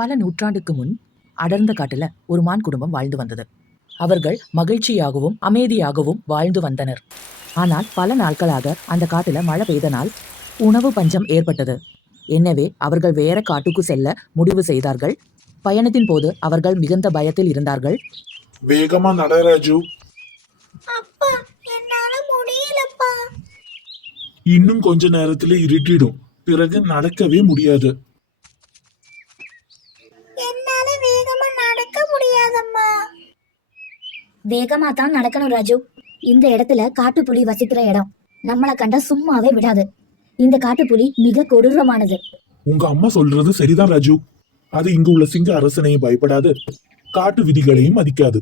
பல நூற்றாண்டுக்கு முன் அடர்ந்த காட்டுல ஒரு மான் குடும்பம் வாழ்ந்து வந்தது. அவர்கள் மகிழ்ச்சியாகவும் அமைதியாகவும் வாழ்ந்து வந்தனர். ஆனால் பல நாட்களாக அந்த காட்டுல மழை பெய்தனால் உணவு பஞ்சம் ஏற்பட்டது. எனவே அவர்கள் வேற காட்டுக்கு செல்ல முடிவு செய்தார்கள். பயணத்தின் போது அவர்கள் மிகுந்த பயத்தில் இருந்தார்கள். வேகமா நடராஜு, அப்பா என்னால முடியலப்பா. இன்னும் கொஞ்ச நேரத்துல இருட்டிடும், பிறகு நடக்கவே முடியாது. என்னால வேகமா நடக்க முடியாதம்மா. வேகமா தான் நடக்கணும் ராஜு. இந்த இடத்துல காட்டுப்புலி வசிக்கிற இடம். நம்மள கண்டா சும்மாவே விடாது. இந்த காட்டுப்புலி மிக கொடூரமானது. உங்க அம்மா சொல்றது சரிதான் ராஜு. அது இங்கு உள்ள சிங்க அரசனையும் பயப்படாது, காட்டு விதிகளையும் மதிக்காது.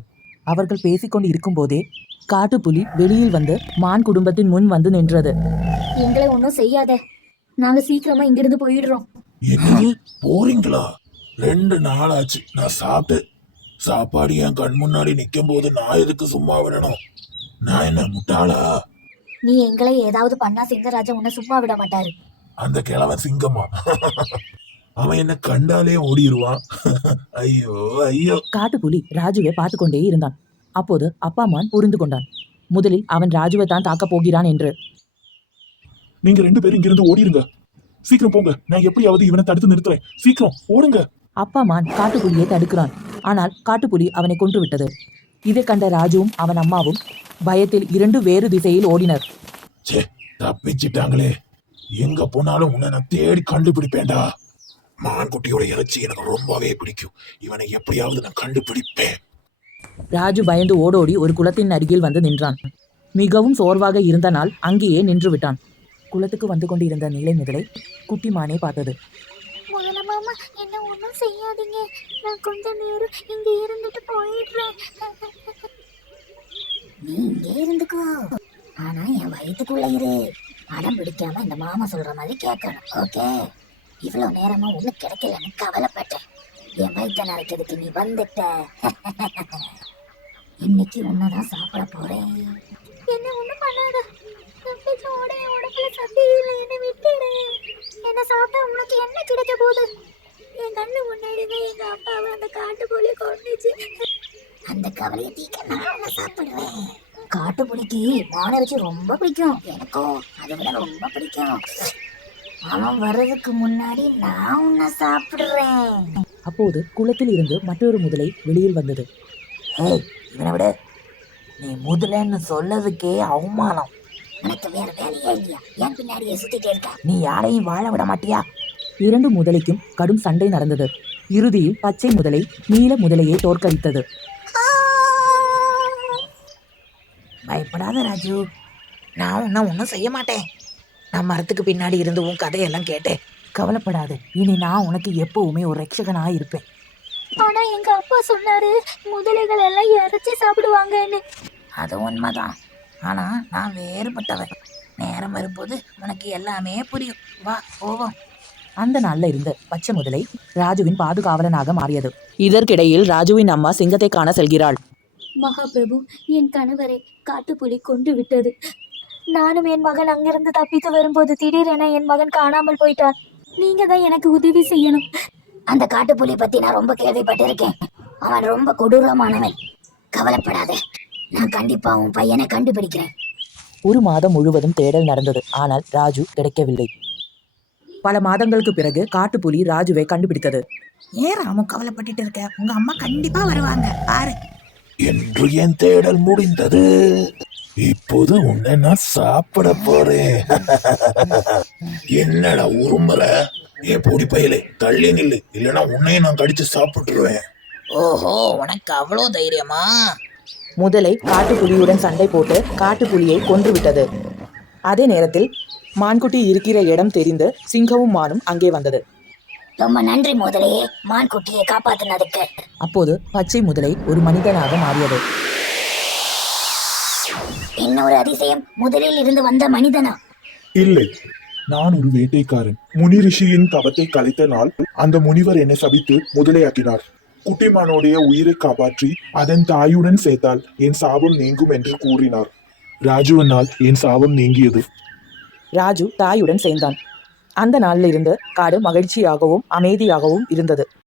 அவர்கள் பேசிக்கொண்டு இருக்கும் போதே காட்டுப்புலி வெளியில் வந்து மான் குடும்பத்தின் முன் வந்து நின்றது. எங்களை ஒன்றும் செய்யாத, நாங்க சீக்கிரமா இங்கிருந்து போயிடுறோம். என்னது, போறீங்களா? 2 நாள் ஆச்சு நான் சாப்பிட்டு. சாப்பாடு என் கண் முன்னாடி நிக்கும் போது நான் எதுக்கு சும்மா விடணும்? நான் என்ன முட்டாளா? நீ எங்களை ஏதாவது பண்ணா சிங்கராஜா உன்னை சும்மா விட மாட்டாரு. அந்த கிழவன் சிங்கமா? அவன் என்ன கண்டாலே ஓடிடுவான். ஐயோ ஐயோ. காட்டுப்புலி ராஜுவை பார்த்து கொண்டே இருந்தான். அப்போது அப்பா மான் புரிந்து கொண்டான். முதலில் அவன் ராஜுவை தான் தாக்கப் போகிறான் என்று. நீங்க 2 பேரும் இங்கிருந்து ஓடிடுங்க. சீக்கிரம் போங்க, நான் எப்படியாவது இவனை தடுத்து நிறுத்துறேன். சீக்கிரம் ஓடுங்க. அப்பா மான் காட்டுப்புலியை தடுக்கிறான். ஆனால் காட்டுப்புலி அவனை கொன்று விட்டது. இதை கண்ட ராஜுவும் அவன் அம்மாவும் பயத்தில் 2 வேறு திசையில் ஓடினர். சே, தப்பிச்சிட்டாங்களே. எங்க போனாலும் உன்னை நான் தேடி கண்டுபிடிப்பேன்டா. மான்குட்டியோட இறைச்சி எனக்கு ரொம்பவே பிடிக்கும். இவனை எப்படியாவது நான் கண்டுபிடிப்பேன். ராஜு பயந்து ஓடோடி ஒரு குளத்தின் அருகில் வந்து நின்றான். மிகவும் சோர்வாக இருந்தனால் அங்கேயே நின்று விட்டான். குளத்துக்கு வந்து கொண்டிருந்த நீலை முதலை குட்டி மானே பார்த்தது. முதல்ல மாமா என்ன ஒண்ணும் செய்யாதீங்க, நான் கொஞ்ச நேரம் இங்க இருந்துட்டு போயிடுறேன். நீ இங்கே இருந்துக்கோ, ஆனா என் வயிற்றுக்குள்ள இரு. அடம் பிடிக்காம இந்த மாமா சொல்ற மாதிரி கேட்கணும், ஓகே? இவ்வளவு நேரமா ஒண்ணு கிடைக்கலன்னு கவலைப்பட்டேன். என் வயிற்ற நிறைக்கிறதுக்கு நீ வந்துட்ட. இன்னைக்கு உன்னதான் சாப்பிட போறேன். என்ன ஒண்ணும் பண்ணாத, தப்பிச்சோட என் உடம்புல சக்தி இல்லை, என்ன விட்டுடு. என்ன சாப்பிட்டா உனக்கு என்ன கிடைக்க போகுது? என் கண்ணு முன்னாடிதான் எங்க அப்பாவை அந்த காட்டுப்புலி கொண்டுச்சு. அந்த கவலையை தீக்க நான் உன்னை சாப்பிடுவேன். காட்டுப்புலிக்கு மானிறைச்சி ரொம்ப பிடிக்கும். எனக்கும் அதை விட ரொம்ப பிடிக்கும். அவன் வர்றதுக்கு முன்னாடி நான் உன்னை சாப்பிடுறேன். அப்போது குளத்தில் இருந்து மற்றொரு முதலை வெளியில் வந்தது. ஏய், இவனை விட, நீ முதலன்னு சொல்லதுக்கே அவமானம். உனக்கு வேற வேலையே இல்லையா? என் பின்னாடியே சுத்திட்டே இருக்க. நீ யாரையும் வாழ விட மாட்டியா? 2 முதலைக்கும் கடும் சண்டை நடந்தது. இறுதியில் பச்சை முதலை நீல முதலையை தோற்கடித்தது. பயப்படாத ராஜு, நான் உன்னை ஒன்றும் செய்ய மாட்டேன். நான் மரத்துக்கு பின்னாடி இருந்து உன் கதையெல்லாம் கேட்டேன். கவலைப்படாது, இனி நான் உனக்கு எப்பவுமே ஒரு ரட்சகனாக இருப்பேன். ஆனா எங்க அப்பா சொன்னாரு முதலைகள் எல்லாம் இறைச்சி சாப்பிடுவாங்கன்னு. அது உண்மைதான், ஆனா நான் வேறுபட்டவன். நேரம் வரும்போது உனக்கு எல்லாமே புரியும். வா போவோம். அந்த நாள்ல இருந்த பச்சை முதலை ராஜுவின் பாதுகாவலனாக மாறியது. இதற்கிடையில் ராஜுவின் அம்மா சிங்கத்தை காண செல்கிறாள். மகாபிரபு, என் கணவரை காட்டுப்புலி கொண்டு விட்டது. நானும் என் மகன் அங்கிருந்து தப்பித்து வரும்போது திடீரென என் மகன் காணாமல் போயிட்டான். நீங்க தான் எனக்கு உதவி செய்யணும். அந்த காட்டுப்புலி பத்தி நான் ரொம்ப கேள்விப்பட்டிருக்கேன். அவன் ரொம்ப கொடூரமானவன். கவலைப்படாதே, நான் கண்டிப்பா உன் பையனை கண்டுபிடிக்கிறேன். 1 மாதம் முழுவதும் தேடல் நடந்தது. ஆனால் ராஜு கிடைக்கவில்லை. பல மாதங்களுக்கு பிறகு காட்டுப்புலி ராஜுவை கண்டுபிடித்தது. ஏன் ராமு கவலைப்பட்டுட்டு இருக்க? உங்க அம்மா கண்டிப்பா வருவாங்க, பாரு. என்று என் தேடல் முடிந்தது. இப்போது உன்னை நான் சாப்பிட போறேன். என்னடா உருமுற? என் பொடி பையலே, தள்ளி நில்லு, இல்லைன்னா உன்னையும் நான் கடிச்சு சாப்பிட்டுருவேன். ஓஹோ, உனக்கு அவ்வளோ தைரியமா? முதலை காட்டுப்புலியுடன் சண்டை போட்டு காட்டுப்புலியை கொன்று விட்டது. அதே நேரத்தில் மான்குட்டி இருக்கிற இடம் தெரிந்து சிங்கமும் மானும் அங்கே வந்தது. ரொம்ப நன்றி முதலையே, மான் குட்டியை காப்பாத்தினதுக்கு. அப்போது பச்சை முதலை ஒரு மனிதனாக மாறியது. இன்னொரு அதிசயம், முதலில் இருந்து வந்த மனிதனா? இல்லை, நான் ஒரு வேட்டைக்காரன். முனி ரிஷியின் தவத்தை கலைத்த நாள் அந்த முனிவர் என்னை சபித்து முதலையாக்கினார். குட்டிமானுடைய உயிரை காப்பாற்றி அதன் தாயுடன் சேர்த்தால் என் சாபம் நீங்கும் என்று கூறினார். ராஜுவனால் என் சாபம் நீங்கியது. ராஜு தாயுடன் சேர்ந்தான். அந்த நாளில் இருந்து காடு மகிழ்ச்சியாகவும் அமைதியாகவும் இருந்தது.